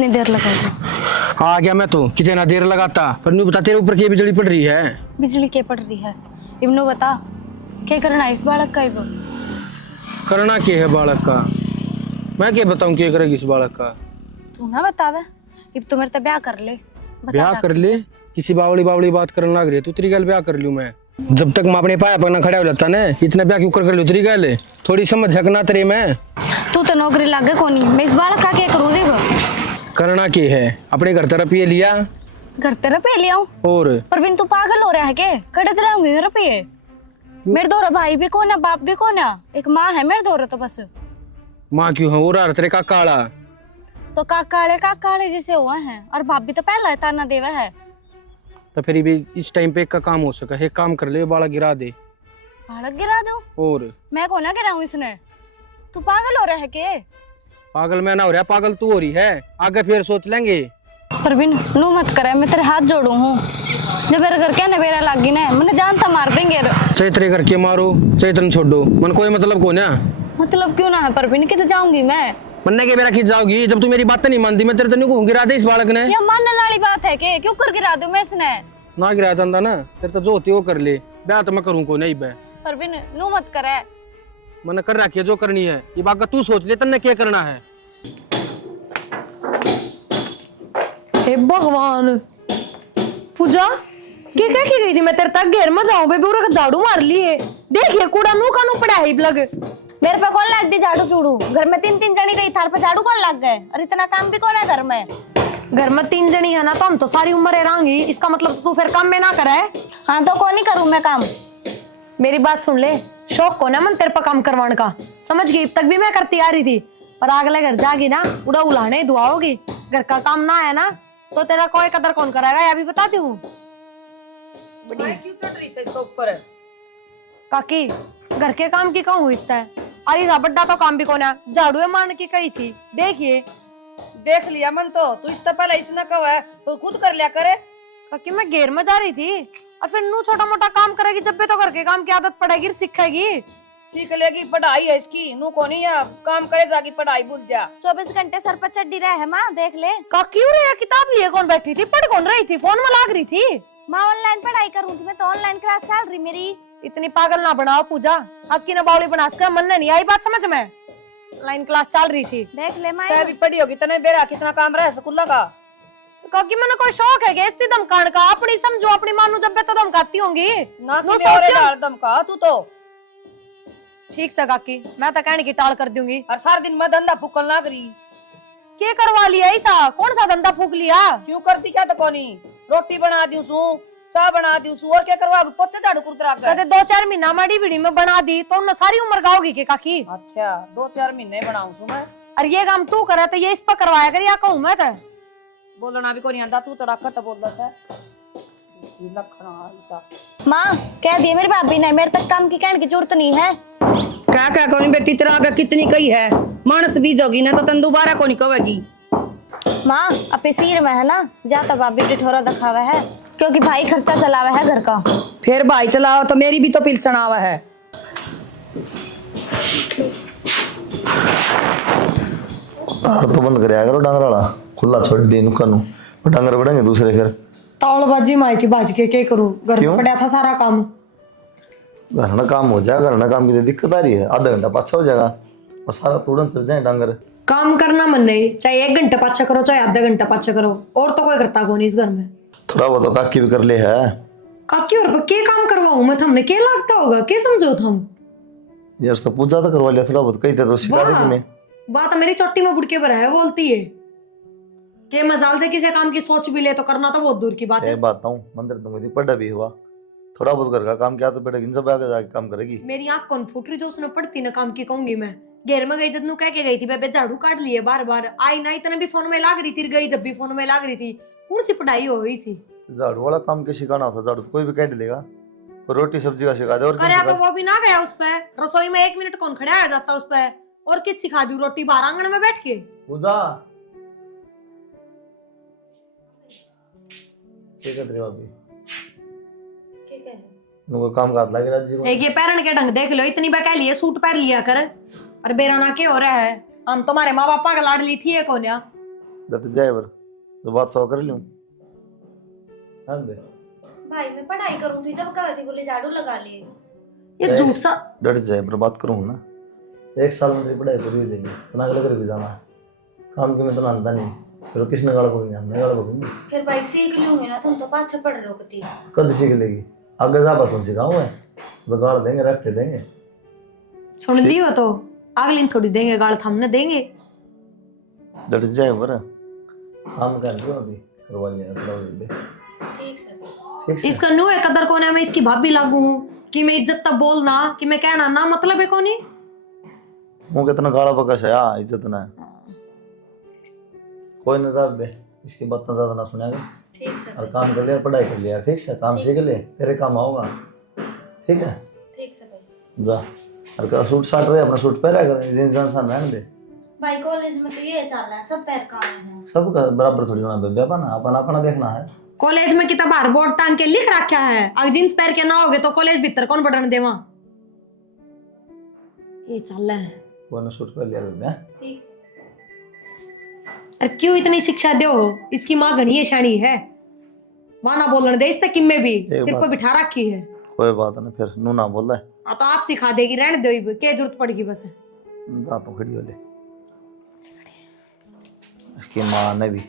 कितनी देर लगाएगी? आ गया मैं तो, कितना देर लगाता। पर नहीं बता, तेरे ऊपर की बिजली पड़ रही है। बिजली के पड़ रही है? इब्नो बता, क्या करना है इस बालक का? इब करना क्या है बालक का? मैं क्या बताऊं क्या करेगी इस बालक का? तू ना बतावे। इब तो मेरे से ब्याह कर ले। ब्याह कर ले? किसी बावली बावली बात करने लग रही है तू। तेरी गल ब्याह कर लूं मैं? जब तक मैं अपने पाया पर ना खड़ा हो जाता ना, इतना ब्याह क्यों कर लूं? तेरी गल थोड़ी समझ सकना तेरे में। तू तो नौकरी लागे कोनी, मैं इस बालक का क्या करूं रे? करना क्या है? अपने घर तरफ ये लिया, घर तेरा पे ले आऊं? और परवीन तू पागल हो रहा है के? कड़े दिलाऊंगी मेरे पे। मेरे दो भाई भी कौन है, बाप भी कौन है? एक माँ है मेरे दो तो बस। माँ क्यों है? और तेरे का काला तो काकाले जैसे हुआ है, और बाप भी तो पहला ताना देवा है। तो फिर भी इस टाइम पे एक का काम हो सका है। एक काम कर ले, बाला गिरा दे। बालक गिरा दूं? और मैं कौन ना गिराऊं इसने? तू पागल हो रहा है के? पागल मैं ना हो रहा, पागल तू हो रही है। आगे फिर सोच लेंगे। परवीन नू मत करे, मैं तेरे हाथ जोड़ू हूँ। जब मेरे घर क्या नवेरा लागी ना, मैंने जानता मार देंगे। चाहे तेरे घर के मारो चाहे तेन छोड़ो, मन कोई मतलब को ना। मतलब क्यों ना है परवीन, कितने जाऊंगी मैं? मन्ने के मेरा खींच जाओगी जब तू मेरी बात नहीं मानती। मैं तेरे तनु को गिरा दे इस बालक ने। ये मानने वाली बात है के? क्यों कर गिरा दूं मैं इसने? ना गिरा जाता ना, तेरे तो जो होती वो कर ले। ब्याह तो मैं करूँ को नहीं बे। परवीन नू मत करे। मैंने कर रखी है जो करनी है। ये बात का तू सोच ले, तन्ने क्या करना है। हे भगवान, पूजा क्या कह के गई थी? मैं तेरे तक घेर में जाऊं बेबी, और झाड़ू मार ली है। देखिए कूड़ा नू का नू पड़ा है लग। मेरे पे कौन लग दी झाड़ू चूड़ू? घर में तीन तीन जनी गई, थार पे झाड़ू कौन लग गए? और इतना काम भी कौन है घर में? घर में तीन जनी है ना, तो हम तो सारी उम्र रहेंगी। इसका मतलब तू फिर काम में ना करे? हाँ तो कौन ही करूँ मैं काम? मेरी बात सुन ले, शौक को ना मन तेरे पर काम करवाने का, समझ गई? तक भी मैं करती आ रही थी, पर अगले घर जागी ना उड़ा उलाने दुआ होगी। घर का काम ना है ना तो तेरा कोई कदर कौन करेगा, ये भी बताती हूँ। क्यों चढ़ रही है इसके ऊपर? काकी घर के काम की कहूँ इससे? अरे बड्डा तो काम भी कौन है, झाड़ू मान की कही थी। देखिए देख लिया मन तो, तू इससे पहले इसने कहा है तो खुद कर लिया करे। काकी मैं घेर में जा रही थी, और फिर नू छोटा मोटा काम करेगी जब भी तो घर के काम की आदत पड़ेगी, सीखेगी। सीख लेगी, पढ़ाई है इसकी। नू को नहीं है, काम करे जाके पढ़ाई भूल जा। 24 घंटे सर पर चढ़ी रहे है माँ, देख ले। काकी रे किताब लिए कौन बैठी थी? पढ़ कौन रही थी? फोन में लाग रही थी। माँ ऑनलाइन पढ़ाई करूँ तुम्हें तो ऑनलाइन क्लास चल रही मेरी। इतनी पागल ना बनाओ पूजा, आपकी ना बावली बना सके। मन नहीं आई बात समझ में? ऑनलाइन क्लास चल रही थी। देख ले माँ, तै भी पढ़ी होगी, तने बेरा कितना काम रहा स्कूल का। काकी मैंने कोई शौक है इस धमकान का? अपनी समझो, अपनी मानू जब तो धमकाती होंगी ना कि और डाल धमका तू तो। ठीक से काकी, मैं तो कहने की टाल कर दूंगी। और सारा दिन मैं धंधा फूकल ना करी। क्या करवा लिया ऐसा? कौन सा धंधा फूक लिया? क्यों करती क्या तो कोनी? रोटी बना दी सू, चाय बना दी सू, और क्या करवा? पोछे झाड़ू कुर्तरा कर। कहते 2-4 महीना माड़ी बीड़ी में बना दी तो उन्हें सारी उम्र गाओगी के काकी? अच्छा 2-4 महीने बनाऊं सू मैं। और ये काम तू करे तो ये इस पर करवाया कर, या कहूँ मैं तो? बोलना भी कोनी आंदा, तू तड़ा खत बोल दस है। लखना ऐसा माँ कह दिए मेरी भाभी ने, मेरे तक काम की कहने की जरूरत नहीं है। क्या कोनी बेटी, तेरा आगे कितनी कही है। मानस बीजोगी ना तो तन दोबारा कोनी कहेगी। माँ अपने सिर में है ना, जाता भाभी टिठोरा दिखावा है, क्योंकि भाई खर्चा चलावा है घर का। फिर भाई चलाओ तो मेरी भी तो पिलसन आवा है। तो बंद कर करो डांगर वाला, खुला छोड़ दी नुकानू, डांगर बढ़ेंगे दूसरे। फिर तावड़बाजी माई थी बाज के, क्या करूं? घर में क्यों? पड़ा था सारा काम। घर ना काम हो जाएगा, घर ना काम की तो दिक्कत आ रही है। आधा घंटा पाछा हो जाएगा और सारा तुरंत चल जाए डांगर। काम करना मन नहीं, चाहे 1 घंटा पाछा करो चाहे आधा घंटा पाछा करो, और तो कोई करता कौन इस घर में। थोड़ा बहुत तो काकी भी कर ले है। काकी और के काम करवाऊं मैं? हमने क्या लगता होगा, क्या समझो थम? यार तो पूजा तो करवा लिया, थोड़ा बहुत कही थे तो सिखा दे तुम्हें। बात मेरी चोटी में बुड़के पर है, बोलती है के मजाल से किसी काम की सोच भी ले तो करना तो बहुत दूर की बात है। एक बात हूँ, मंदिर तुम्हें पढ़ा भी हुआ, थोड़ा बहुत घर का काम क्या तो पड़ेगी, इन सब आगे जाके काम करेगी। मेरी आंख कौन फूट रही जो उसने पढ़ती ना काम की कहूंगी मैं। घेर में गई जब नू कह के गई थी बेबे झाड़ू काट लिए बार बार, आई ना इतने भी फोन में लाग रही थी, गई जब भी फोन में लाग रही थी। कौन सी पढ़ाई हो गई थी? झाड़ू वाला काम के सिखाना था, झाड़ू तो कोई भी काट लेगा, रोटी सब्जी का सिखा दे। और करे तो वो भी ना गया उस पे, रसोई में 1 मिनट कौन खड़ा आ जाता उस पे? और किस सिखा दी? रोटी बाहर आंगन में बैठ के। पूजा ठीक है तेरे भाभी, नुको काम का हाथ लगे राजी को। एक ये पैरन के ढंग देख लो, इतनी बका लिए सूट पहन लिया कर, और बेराना के हो रहा है। हम तुम्हारे माँ बापा का लाडली थी कौन या? डट जाए बर तो बात सौ कर लूं। हाँ बे भाई मैं पढ़ाई करूँ थी जब कहती बोले झाड़ू लगा लिए। ये झूठ सा डट जाए पर बात करूँ ना, 1 साल में तेरी पढ़ाई पूरी हो जाएगी, तो अगले घर भी जाना है, काम की मैं तो जानता नहीं, फिर किसने गाड़ा पकड़ी, हमने गाड़ा पकड़ी। फिर भाई सीख लूंगे ना, तुम तो पाछे पढ़ रहे हो कती। कद सीख लेगी, आगे जा बात सिखाऊं मैं तो गाड़ देंगे, रख के देंगे। सुन लियो तो अगले दिन थोड़ी देंगे गाल, हमने देंगे। डट जाए बर काम कर दो अभी करवा लिया बे। ठीक से ठीक है इसका नो है कदर कौन है, मैं इसकी भाभी लागू हूँ कि मैं इज्जत तक बोलना कि मैं कहना ना मतलब है कौन। मुंह कितना गाड़ा पका है यार, इज्जत ना कोई ना जा बे, इसकी बात ना ज्यादा ना सुनेगा। ठीक से और काम कर लिया, पढ़ाई कर लिया, ठीक से काम सीख ले, तेरे काम आओगा, ठीक है। ठीक से भाई। जा और का सूट साट रहे अपना सूट पहना कर, इंसान सा रहने दे। भाई कॉलेज में तो ये चल रहा है, सब पैर काम है। सबका बराबर थोड़ी होना बे, अपना अपना अपना देखना है। कॉलेज में कितना बार बोर्ड टांग के लिख रखा है, अगर जींस पहन के ना होगे तो कॉलेज भीतर कौन बढ़ने देवा। ये चल रहा है वो ना सूट पहन लिया बे। ठीक से। अरे क्यों इतनी शिक्षा दो, इसकी माँ घनी शानी है, माना बोलने दे इस तक किम्मे भी सिर पर बिठा रखी है। कोई बात नहीं, फिर नू ना बोल रहा है, तो आप सिखा देगी, रहने दो, क्या जरूरत पड़ेगी बस। जा तो खड़ी हो ले। इसकी माँ ने भी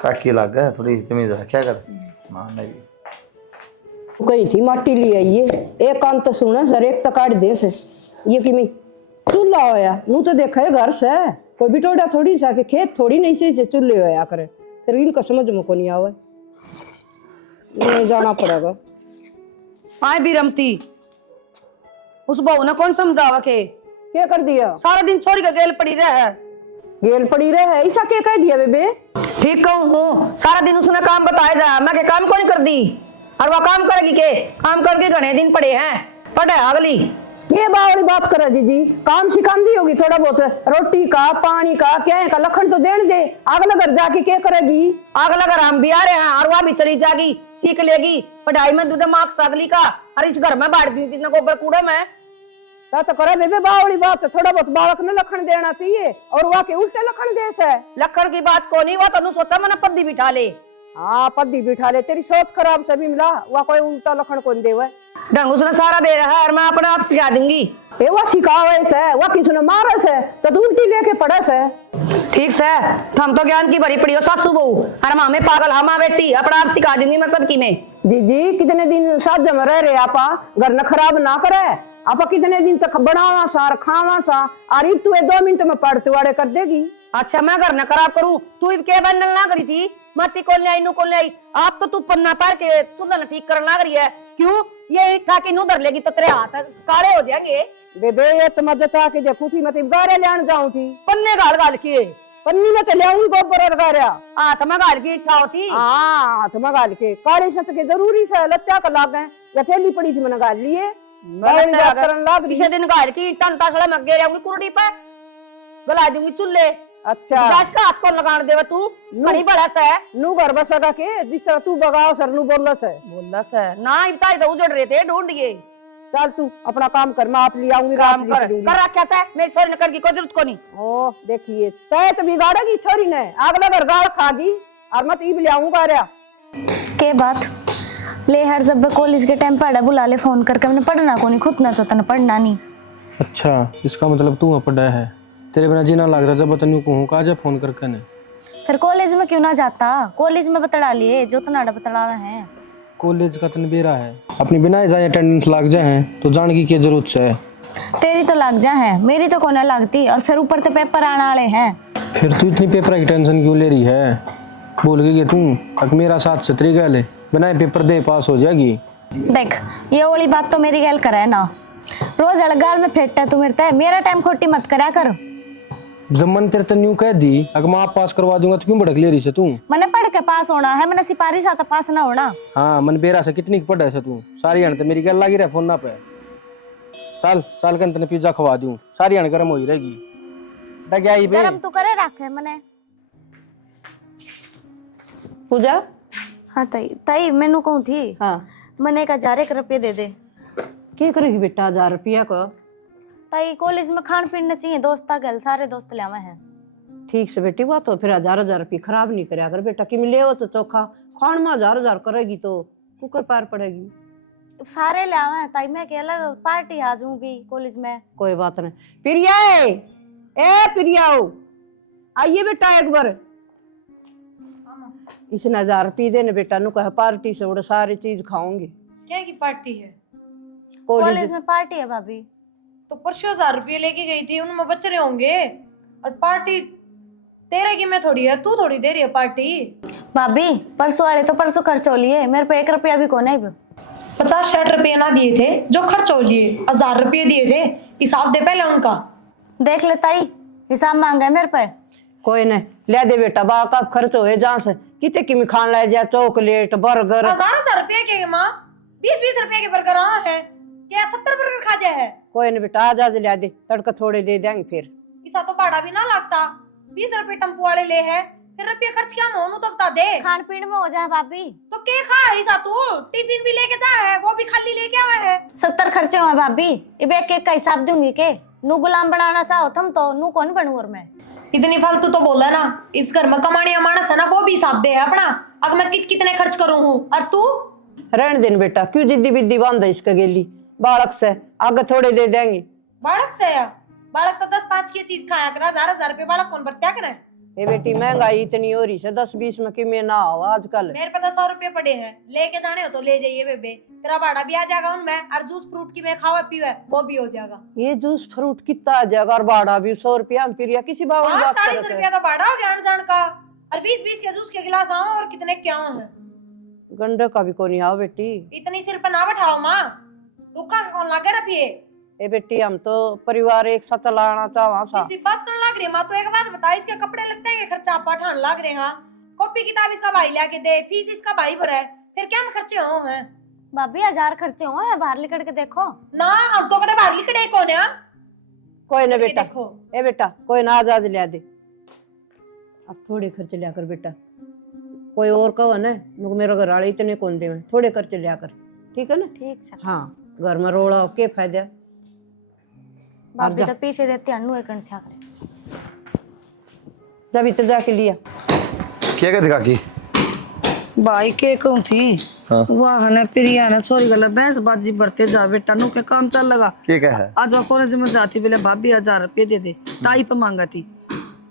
काकी लग गया, थोड़ी तमीज है, क्या कर माँ ने भी कही थी माटी ले आइए, एक काम तो सुना सर, एक तो काट दे से ये कि मैं चूल्हा होया नू तो देखा है घर से, कोई बिटोड़ा थोड़ी सा के खेत थोड़ी नहीं से चूल्हे होया करे, फिर इनका समझ में को नहीं आवे, नहीं जाना पड़ेगा। आए भी रमती उस बहू ने कौन समझावा के क्या कर दिया, सारा दिन छोरी का गेल पड़ी रहे। गेल पड़ी रहे ऐसा क्या कह दिया बेबे। ठीक कहूँ हूँ, सारा दिन उसने काम बताया जा, मैं के काम कौन कर दी, और वह काम करेगी के, काम करके घने दिन पड़े हैं, पढ़े अगली। ये बावड़ी बात करे जी, काम सिखाती होगी थोड़ा बहुत, रोटी का पानी का क्या है का लखन तो देने दे, अगला घर जाके क्या करेगी। अगला घर हम भी आ रहे हैं और वह भी चली जाएगी, सीख लेगी पढ़ाई में दिमाग सगली का, और इस घर में बांट दी कितना गोबर कूड़े में। क्या तो करे बेबे बावड़ी बात, थोड़ा बहुत बालक ने लखन देना चाहिए, और वहाँ के उल्टे लखन दे से। लखन की बात को नहीं, वो तनु सोचा मैंने पद्दी बिठा ले। हाँ पद्दी बिठा ले, तेरी सोच खराब से भी मिला, वह कोई उल्टा लखन कौन दे हुआ ढंग उसने सारा दे रहा है और मैं अपने आप सिखा दूंगी। वह सिखावे से, वह किसने मारा से तो तू उल्टी लेके पड़ा से। ठीक से, हम तो ज्ञान की भरी पड़ी हो सासू बहू, और मामे पागल हमा बेटी, अपना आप सिखा दूंगी मैं सबकी में। जी कितने दिन साथ जम रह रहे आपा, घर न खराब ना करे, आपा कितने दिन तक बनावा सा खावा सा, और तू 2 मिनट में पढ़ते वाड़े कर देगी। अच्छा मैं घर न खराब करूं, तू क्या बंडल ना करी थी, मट्टी कौन ले आई नू कौन ले आई, आप तो तू पन्ना पार के चूल्हा न ठीक करना रही है, क्यों ये ईट के नू धर लेगी तो तेरे हाथ काले हो जाएंगे। बेबे ये तो मदद था कि देखू थी, मतलब गारे लेने जाऊं थी, पन्ने गाल गाल के पन्नी में तो ले आऊंगी गोबर और गारा, हाथ में गाल की इट्ठा होती। हाँ हाथ में गाल के काले सत के जरूरी से लत्या का लाग गए, या थैली पड़ी थी मैंने गाल लिए, किसी दिन गाल की टंटा सड़ा मग गए रहूंगी कुरडी पे, गला दूंगी चूल्हे। अच्छा गैस का हाथ कौन लगाने देवा तू, बड़ी बड़ा सा है नू घर बसगा के जिस तरह तू बगाओ सर नू बोलस है, बोलस है ना, इतना तो उजड़ रहे थे ढूंढिए। चल तू अपना काम कर, मैं आप ले आऊंगी, काम कर रखा था, मेरी छोरी ने करके कोई जरूरत को नहीं। ओ देखिए तय तो बिगाड़ेगी छोरी ने, अगला घर गाड़ खागी, और मैं तो ले आऊंगा रहा के बात ले हर जब कॉलेज के टाइम पढ़ा बुला ले फोन करके, मैंने पढ़ना को नहीं, खुद ना तो तने पढ़ना नहीं। अच्छा इसका मतलब तू पढ़ा है, तेरे बिना जीना लग रहा, जब बतनियों को हूँ कहा फोन करके ने। फिर कॉलेज में क्यों ना जाता, कॉलेज में बतला लिए जो तना बतलाना है। कॉलेज का तन बेरा है, अपनी बिना जाए अटेंडेंस लाग जाए तो जान की क्या जरूरत है। तेरी तो लग जा है, मेरी तो कोना लगती, और फिर ऊपर से पेपर आने वाले हैं। फिर तू इतनी पेपर की टेंशन क्यों ले रही है, भूल गई तू अब मेरा साथ छतरी गल है, बिना पेपर दे पास हो जाएगी। देख ये वाली बात तो मेरी गल करे ना, रोज अलगाल में फेंटता तू मेरा टाइम खोटी मत करा कर। जब मन तेरे तन यूं कह दी अगर मैं आप पास करवा दूंगा तो क्यों भड़क ले रही से तू। मैंने पढ़ के पास होना है, मैंने सिपाही सा तो पास ना होना। हाँ मन बेरा से कितनी पढ़ा है तू, सारी हन तो मेरी गल लगी रहा फोन ना पे, साल साल के अंत पिज्जा खवा दूं, सारी हन गर्म हो ही रहेगी। गरम तू करे रखे मैंने। पूजा हाँ तई मैनू कहूँ थी, हाँ मैंने 1000 रुपये दे दे। क्या करेगी बेटा 1000 रुपया को, ताई कॉलेज में खान पीन चाहिए, दोस्त गल सारे दोस्त ले हैं। ठीक से बेटी बात हो, फिर 1000 रुपये खराब नहीं करया कर बेटा। कि मिले हो तो चोखा खान में 1000 करेगी तो कुकर पार पड़ेगी। सारे ले आवे ताई मैं के अलग पार्टी आ जाऊं भी कॉलेज में। कोई बात नहीं। प्रिया ए प्रिया आइए बेटा एक बार। इसने 1000 रुपये देने बेटा नु कह पार्टी से उड़ सारी चीज खाऊंगी। क्या की पार्टी है? कॉलेज में पार्टी है भाभी। तो परसों 1000 रुपये लेके गई थी, उनमें बच रहे होंगे। और पार्टी तेरे की मैं थोड़ी है, तू थोड़ी दे रही है पार्टी। भाभी परसों वाले तो परसों खर्च हो लिए, मेरे पे 1 रुपया भी कौन है। 50-60 रुपये ना दिए थे जो खर्च हो लिए, 1000 रुपये दिए थे। हिसाब दे पहले उनका। देख ले ताई, हिसाब मांगा है मेरे पे। कोई नहीं ले दे बेटा, बाल का खर्च होए जहाँ से कितने की खान ला जा, चॉकलेट बर्गर। 1000 रुपये के माँ 20-20 रुपये के बर्गर है क्या? 70 बर्गर खा जाए है। कोई नहीं बेटा आज ले दे, तड़का थोड़े दे देंगे फिर। इसा तो भाड़ा भी ना लगता, 20 रुपये टेम्पो वाले ले है, फिर रुपये खर्च क्या मोनू तो बता दे। खान पीन में हो जाए भाभी। तो के खा इसा तू? टिफिन भी लेके जा है, वो भी खाली लेके आवा है। 70 खर्चे हुए भाभी, अब एक एक का हिसाब दूंगी के। नू गुलाम बनाना चाहो तुम तो नू कौन बनू। और मैं इतनी फालतू तो बोला ना, इस घर में कमाने मानस है ना, वो भी हिसाब दे है अपना। अगर मैं कितने खर्च करूं हूँ और तू रहने देन बेटा, क्यों जिद्दी बिद्दी बांधा इसका गेली बालक से, आगे थोड़े दे देंगे। बालक से है? बालक तो 10-5 की चीज खाया करा, 1000 रुपये बालक कौन बरत्या करे? ए बेटी महंगाई इतनी हो रही है, 10-20 में कि में ना हो आजकल। मेरे पे तो 100 रुपये पड़े हैं, लेके जाने हो तो ले जाइए बेबे, तेरा भाड़ा भी आ जाएगा उनमें। और जूस फ्रूट की मैं खावा पीवा वो भी हो जाएगा। ये जूस फ्रूट कितना आ जाएगा और भाड़ा भी 100 रुपया में फिर किसी बाबू 40 रुपया तो भाड़ा हो गया आने जान का। और 20-20 के जूस के गिलास आओ और कितने क्या है। गंडे का भी कोनी आओ बेटी। इतनी सिर पर ना बैठाओ माँ, रुखा के कौन लागे रखिए। ए बेटी हम तो परिवार एक साथ लाना चाहवा सा। किसी बात करने लग रही माँ, तो एक बात बता, इसके कपड़े लगते हैं खर्चा पठान लग रहे हैं, कॉपी किताब इसका भाई लाके दे, फीस इसका भाई भरे, फिर क्या में खर्चे हो हैं? भाभी 1000 खर्चे हुए हैं, बाहर लिकड़ के देखो ना हम तो कदे बाहर लिखड़े कौन है। कोई ना बेटा, देखो ए बेटा कोई ना आज ले दे। अब थोड़े खर्चे लिया कर बेटा, कोई और कहो ना मेरे घर वाले इतने कौन दे, थोड़े खर्चे लिया कर, ठीक है ना? ठीक से। हाँ घर में रोड़ा हो के फायदा। भाभी तो पीछे देती अन्नू एक छा करे। जब इधर जाके लिया क्या कहते काकी? भाई के कहूँ थी हाँ। वाह ने प्रिया ने छोरी गला बैंस बाजी बढ़ते जा बेटा नु के काम चल लगा। क्या कह है? आज वह कॉलेज में जाती बोले भाभी 1000 रुपये दे दे, ताई पे मांगा थी।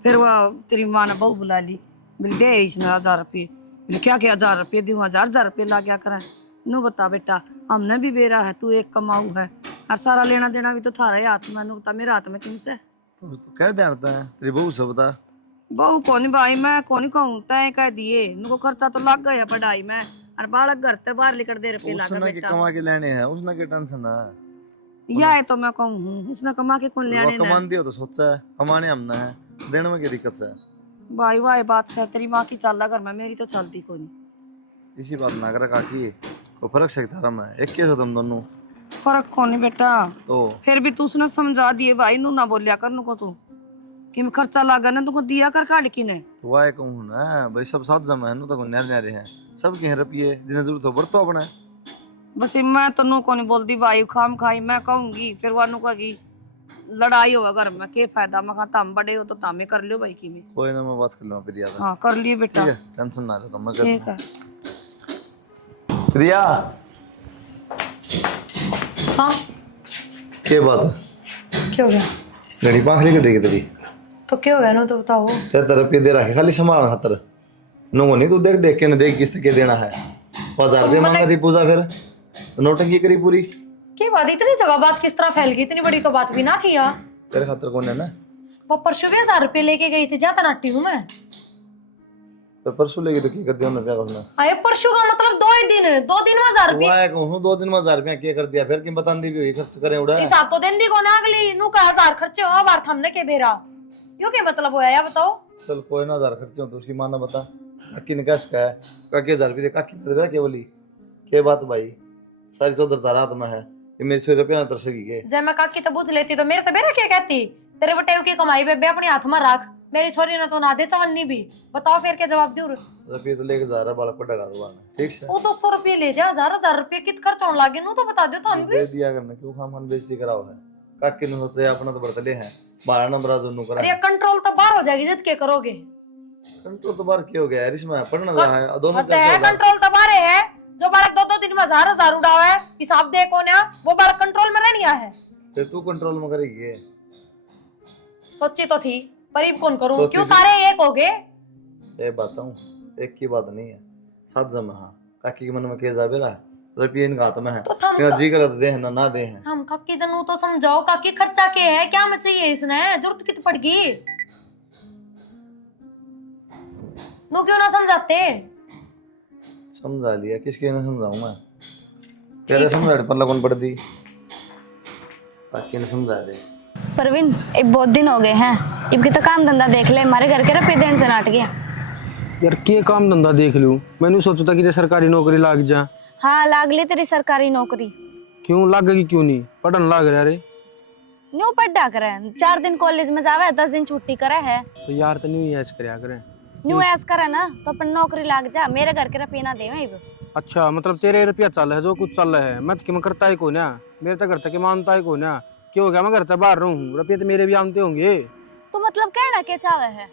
फिर वह तेरी माँ ने बहू बुला ली, बोले दे इसने 1000 रुपये। बोले क्या 1000 रुपये दूँ, 1000 रुपये ला क्या करें। नु बता बेटा हमने भी बेरा है, तू एक कमाऊ है और सारा लेना देना भी तो थारा ही हाथ में। नु बता मेरे हाथ में किन से तो कह जानता है तेरी बहू से बता। बहू कौन भाई मैं कौन कहूँ, तय कह दिए नुको खर्चा तो लग गया पढ़ाई में और बालक घर से बाहर निकल दे रुपये लागा उसने के बेटा। कमा के लेने हैं, उसने के टेंशन है। या है तो मैं कहूँ उसने कमा के कौन ले आने ना। कमाती हो तो सोचा है, कमाने हमने है, देने में क्या दिक्कत है? भाई वाह बात से तेरी माँ की चाल घर में, मेरी तो चलती को नहीं। इसी बात ना कर काकी, को फर्क से धर्म है, एक कैसे तुम दोनों फर्क को नहीं बेटा, तो फिर भी तू उसने समझा दिए भाई नू ना बोलिया कर नुको तू कि मैं खर्चा लागा ना तुमको दिया कर काट की ने। तो वाह कहूँ ना भाई, सब साथ जमा है, नु तो न्यारे न्यारे हैं, सब के रुपये जिन्हें जरूरत हो बरतो अपना। बस मैं तो नू को नहीं बोलती भाई खाम खाई मैं कहूंगी, फिर वह नु कहेगी लड़ाई होगा घर में, के फायदा। मैं कहा तम बड़े हो तो तामे कर लियो भाई की में। कोई ना मैं बात कर लूँगा प्रिया से। हाँ कर लिए बेटा, ठीक है टेंशन ना ले, तो मैं कर ठीक है। प्रिया हाँ क्या बात है? क्या हो गया? लड़ी पाखली कट रही तेरी, तो क्या हो गया ना, तो बताओ। तेरे रुपये दे रखे खाली सामान खातर, नो नहीं तू देख देख के न देख किससे के देना है। 1000 रुपये मांगा थी पूजा, फिर नोटंकी करी पूरी। क्या बात, इतनी जगह बात किस तरह फैल गई? इतनी बड़ी तो बात भी ना थी यार। तेरे खातर कौन है ना? वो परसों भी 1000 रुपये लेके गई थी, ज्यादा नाटी हूँ मैं। तो परसों लेगी तो क्या कर दिया उन्होंने, क्या करना? अरे परसों का मतलब 2 ही दिन, 2 दिन में 1000 रुपये। वाह कहूँ 2 दिन में 1000 रुपया क्या कर दिया, फिर कि बता दी भी खर्च करें उड़ा। हिसाब तो दिन दी को ना अगली नु का 1000 खर्चे हो बार थमने के बेरा, यो क्या मतलब होया या बताओ। चल कोई ना 1000 खर्चे हो तो उसकी माँ ना बता, काकी ने क्या है काकी 1000 रुपये काकी तो दे के बोली क्या बात भाई, सारी चौधर तारा में है ये मेरे 100 रुपया ना तरसेगी के। जब मैं काकी तो बुझ लेती तो मेरे तो बेरा क्या कहती, तेरे बटेव की कमाई बेबे अपने हाथ में रख, मेरी छोरी ने तो ना दे चवन्नी भी। बताओ फिर क्या जवाब दूर। रुपये तो लेके जा रहा बालक पड़ेगा दुकान, ठीक है वो 200 रुपये ले जा, 1000 रुपये कित खर्च होने लागे नु तो बता दो तो हम भी दे दिया करना, क्यों खाम खान बेइज्जती कराओ है। काकी ने सोचे अपना तो बरतले हैं 12 नंबर दोनों करा अरे कंट्रोल तो बाहर हो जाएगी, जिद के करोगे? कंट्रोल तो बार क्या हो गया यार, इसमें पढ़ना रहा है दोनों होता है कंट्रोल तो बाहर है। जो बालक 2-2 दिन में 1000 उड़ावा है, हिसाब दे कौन है, वो बालक कंट्रोल में रहनी है। फिर तू कंट्रोल में करेगी। सोची तो थी पर अब कौन करूं, सोची क्यों थी। सारे एक हो गए? ये बताऊं, एक की बात नहीं है, सात जमा। हाँ, काकी के मन में क्या जाबे रहा रुपये इनका हाथ में है, तो थम मेरा जी करा दे है ना दे है। हम काकी दनू तो समझाओ, काकी खर्चा के है, क्या में चाहिए इसने, जरूरत कित पड़गी? नो क्यों ना समझाते? समझा लिया, किसके ने समझाऊं मैं, तेरे समझा पर लगन पड़ दी, काकी ने समझा दे। परवीन एक बहुत दिन हो गए हैं, अब की तो काम धंधा देख ले, हमारे घर के रुपये देने से नाट गया। यार के काम धंधा देख लूं, मैंने सोचा था कि सरकारी नौकरी लाग जा। हाँ लाग ली तेरी सरकारी नौकरी। क्यों लागेगी, क्यों नहीं, पढ़न लाग रहा रे। न्यू पढ़ा करे, 4 दिन कॉलेज में जावे, 10 दिन छुट्टी करे है। तो यार तो नहीं ऐश करया करे। न्यू ऐस करे ना तो अपन नौकरी लाग जा, मेरे घर के रुपये ना दे। अच्छा मतलब तेरे रुपया चल है, जो कुछ चल है, मैं तो करता ही को ना, मेरे तो घर तक मानता ही को ना। क्यों हो गया, मैं घर से बाहर रहूं, रुपये तो मेरे भी आमते होंगे। तो मतलब कहना क्या चाहे है?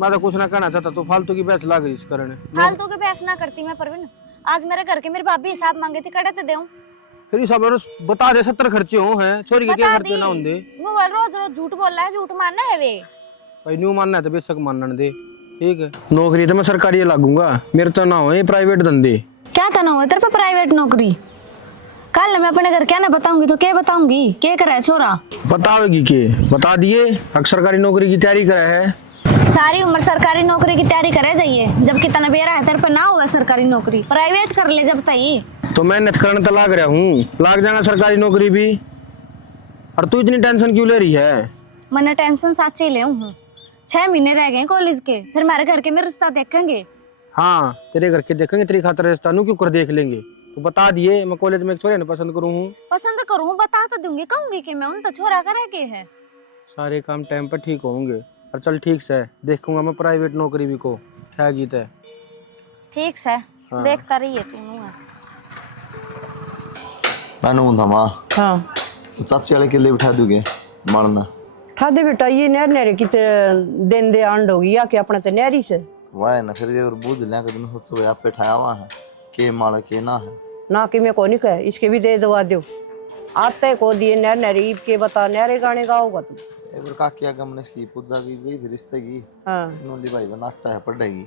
मैं तो कुछ ना कहना चाहता, तो फालतू की बहस लाग रही इस कारण। फालतू के बहस ना करती मैं परवीन। आज मेरे घर के मेरी भाभी हिसाब मांगे थी, कड़े तो देऊं। फिर इस सब बता दे, 70 खर्चे हो हैं, छोरी के क्या खर्चे ना होंगे। वो रोज रोज झूठ बोल रहा है, झूठ मानना है वे। भाई न्यू मानना है तो बेशक मानने दे, ठीक है। नौकरी तो मैं सरकारी लागूंगा, मेरे तो ना हो ये प्राइवेट धंधे। क्या तना हुआ तेरे पे प्राइवेट नौकरी? कल मैं अपने घर क्या ना बताऊंगी तो क्या बताऊंगी, क्या करा है छोरा? बताओगी के बता दिए, अब सरकारी नौकरी की तैयारी करा है। सारी उम्र सरकारी नौकरी की तैयारी करे जाइए, जब कितना बेरा है तेरे पे ना हुआ सरकारी नौकरी, प्राइवेट कर ले जब तई। तो मेहनत करने तो लाग रहा हूँ, लाग जाएगा सरकारी नौकरी भी। और तू इतनी टेंशन क्यों ले रही है? मैंने टेंशन साची ले हूँ, 6 महीने रह गए कॉलेज के, फिर हमारे घर के में रिश्ता देखेंगे। हाँ तेरे घर के देखेंगे, तेरी खातर रिश्ता नू क्यों कर देख लेंगे। तो बता दिए, मैं कॉलेज में एक छोरे ने पसंद करूँ हूँ। पसंद करूँ बता तो दूंगी, कहूंगी कि मैं उन तो छोरा करे के है। सारे काम टाइम पर ठीक होंगे। और चल ठीक से देखूंगा मैं प्राइवेट नौकरी भी को, क्या गीत है। ठीक से हाँ। देखता रहिए तू नु है। मैंने बोला माँ हाँ चाची वाले किले बिठा दोगे मारना। ठादे बेटा ये नहर नहरे की दिन दे आंड होगी या कि अपने तो नहरी से वाह ना, फिर ये बूझ लें कि तुम सोचो आप पे ठाया हुआ है के माला के ना है ना कि मैं को नहीं कहे, इसके भी दे दवा दो। आते को दिए नहर नहरे ईब के बता, नहरे गाने गाओगा तुम। एक बार काकी आगे हमने इसकी पूजा की गई थी रिश्ते की, हाँ नोली भाई बनाता है पढ़ेगी।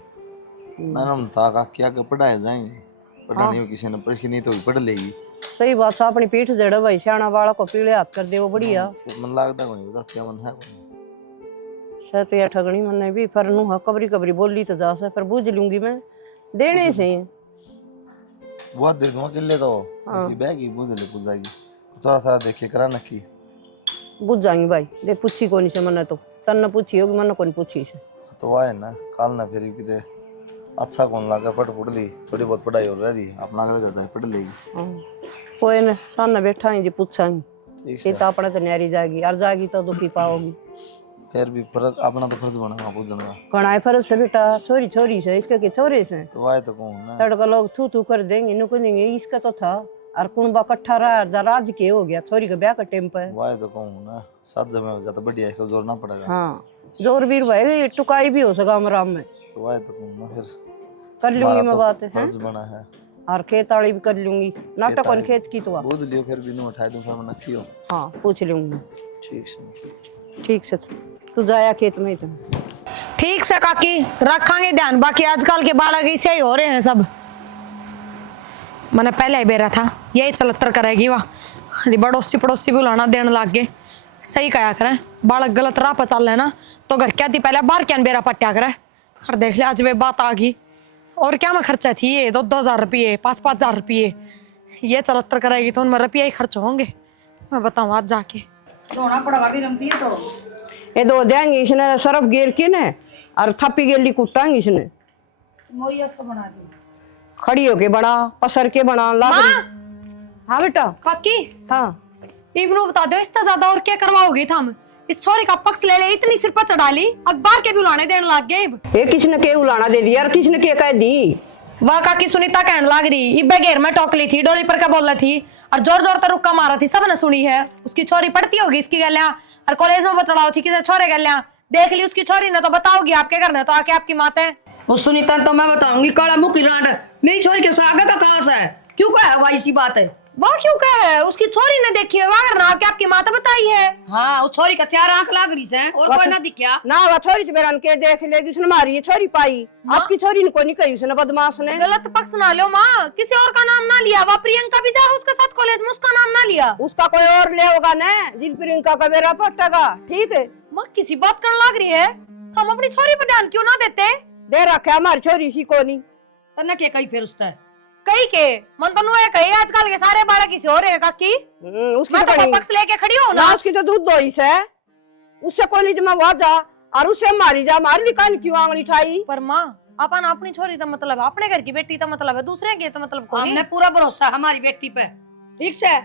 मैंने बताया काकी आगे पढ़ाए जाएंगे, पढ़ानी हो किसी ने पढ़ी नहीं तो भी पढ़ लेगी। सही बात सा, अपनी पीठ जड़ भाई सियाना वाला को पीले हाथ कर दे वो बढ़िया। मन लगता कोई चाची मन है सतिया ठगनी मन भी पर नु हाँ कबरी कबरी बोली तो जा से, पर बुझ लूंगी मैं देने से ही। वो दे दूंगा किले तो बैगी बुझ ले पूजा की थोड़ा सा देखे करा नकी बुझ जाएंगी भाई। दे पूछी कोनी से मन तो तन पूछी होगी, मन कोनी पूछी से। तो वाह ना काल ना फिर किते अच्छा कौन लगा पढ़ ली, थोड़ी बहुत पढ़ाई हो रही अपना आगे करता है पढ़ लेगी। कोई न सामने बैठा ही जी पूछांगी, ठीक ये है तो अपने तो न्यारी जाएगी और जाएगी तो दुखी पाओगी। फिर भी फर्क अपना तो फर्ज बना पूछने का। घना फर्ज से बेटा, छोरी छोरी से इसके के छोरे से तो वाह तो कहूँ ना तड़का लोग थू थू कर देंगे, नु कहेंगे इसका तो था और कुणबा कट्ठा रहा राज के हो गया, छोरी का ब्याह का टेम पे। वाह तो कहूँ ना साथ जमे हो जाता बढ़िया, इसको जोर ना पड़ेगा। हाँ जोर वीर भाई टुकाई भी हो सका आराम में। तो वाह तो कहूँ ना फिर कर लूंगी मैं बात है फर्ज बना है और खेत वाली भी कर लूंगी, नाटक और खेत की तो बुझ लियो फिर भी नहीं उठाई दूं फिर मैं नखियो। हाँ पूछ लूंगी। ठीक से ठीक से तू जाया खेत में तुम। ठीक से काकी रखांगे ध्यान, बाकी आजकल के बालक ऐसे ही हो रहे हैं सब। मैंने पहले ही बेरा था यही चलत्तर करेगी वाह, पड़ोसी पड़ोसी बुलाना देने लग गए। सही कहा करें, बालक गलत राह पर चल रहे ना तो घर क्या थी पहले बाहर क्या बेरा पट्टा करे। और देख ले आज वे बात आ गई, और क्या में खर्चा थी ये 2-2 हजार रुपये 5-5 हजार रुपये, ये चलत्तर करेगी तो उनमें रुपये ही खर्च होंगे। मैं बताऊँ आज जाके धोना पड़ेगा भी रमती है तो ये दो देंगे इसने सरफ गेर के ने और थप्पी गेली कुटांगे इसने मोयस तो बना दी खड़ी होके बना पसर के बना ला। हाँ बेटा काकी हाँ इब्रो बता दो इससे ज्यादा और क्या करवाओगे हम? इस छोरी का पक्ष ले ले, इतनी सिर पर चढ़ा ली, अखबार के भी उलाने देने लग गए। ये किसने के उलाना दे दिया और किसने के कह दी? वाह काकी सुनीता कहने लाग रही इब्बे घेर में टोकली थी डोली पर क्या बोल रही थी और जोर जोर तक रुक्का मारा थी सबने सुनी है। उसकी छोरी पढ़ती होगी इसकी गलियां और कॉलेज में बतलाओ थी किसे छोरे गलियां देख ली उसकी छोरी ने तो बताओगी आपके घर ने तो आके आपकी माते हैं। वो सुनीता तो मैं बताऊंगी काला मुंह की रांड मेरी छोरी के आगे का खास है क्यों का है भाई सी बात है। वाह क्यों कह है उसकी छोरी ने देखी है वाह ना आके आपकी माता बताई है। हाँ वो छोरी का 4 आंख लाग रही है और कोई ना दिखा ना वो छोरी तो बेरन के देख लेगी उसने मारी है छोरी पाई आपकी छोरी ने कोई नहीं कही उसने बदमाश ने। गलत पक्ष ना लो माँ किसी और का नाम ना लिया वाह प्रियंका भी जा उसके साथ कॉलेज में उसका नाम ना लिया। उसका कोई और ले होगा ना जिन प्रियंका का मेरा पटेगा ठीक है। माँ किसी बात करने लग रही है हम अपनी छोरी पर ध्यान क्यों ना देते। दे रखे हमारी छोरी सी को नहीं तन्ने के कही फिर उसता कई के मन तनु है कही आजकल के सारे बालक किसी और है काकी उसकी मैं तो तो कोई पक्ष लेके खड़ी हूँ ना। ना उसकी तो दूध दोई से उससे कोई नहीं जमा हुआ जा और उससे मारी जा मार निकाल क्यों आंगली उठाई। पर माँ अपन अपनी छोरी का मतलब है अपने घर की बेटी का मतलब है दूसरे के तो मतलब कोई हमने पूरा भरोसा हमारी बेटी पे ठीक से।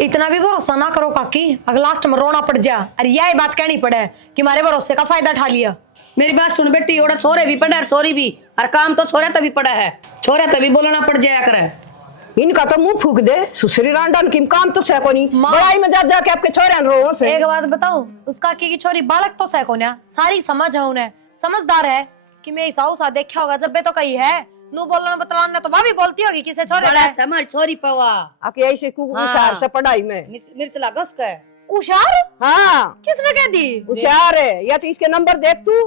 इतना भी भरोसा ना करो काकी अगर लास्ट में रोना पड़ जा अरे यही बात कहनी पड़े कि हमारे भरोसे का फायदा उठा लिया। मेरी बात सुन बेटी ओड़ा छोरे भी पड़ा है छोरी भी और काम तो छोरे तभी पड़ा है छोरे तभी बोलना पड़ जाया करे। इनका तो मुंह फूक दे सुसरी रांडन की काम तो से कोनी बड़ाई में जा जाके आपके छोरे रो से। एक बात बताओ उस काकी की छोरी बालक तो सह कोन्या सारी समझ है उन्हें समझदार है कि मैं ऐसा उसा देखा होगा जब तो कही है नू बोलना बतलाना तो वह भी बोलती होगी किसे छोरे है। हमारी छोरी पवा आके ऐसे कुशार से पढ़ाई में मिर्च लगा उसका उशार हाँ किसने कह दी होशियार है या तो इसके नंबर देख तू